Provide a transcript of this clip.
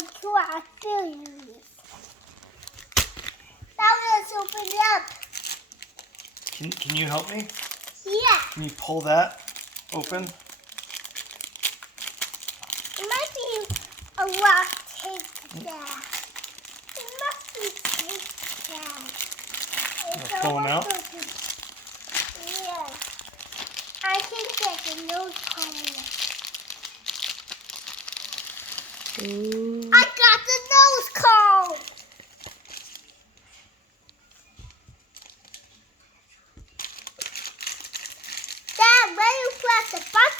strawberries. Now let's open it up. Can you help me? Yeah. Can you pull that open? It might be a rock tape there. It must be tape there. It's Pull them out? Yeah. I think there's a nose cone. Ooh. I got the nose cone. Dad, when you press the button,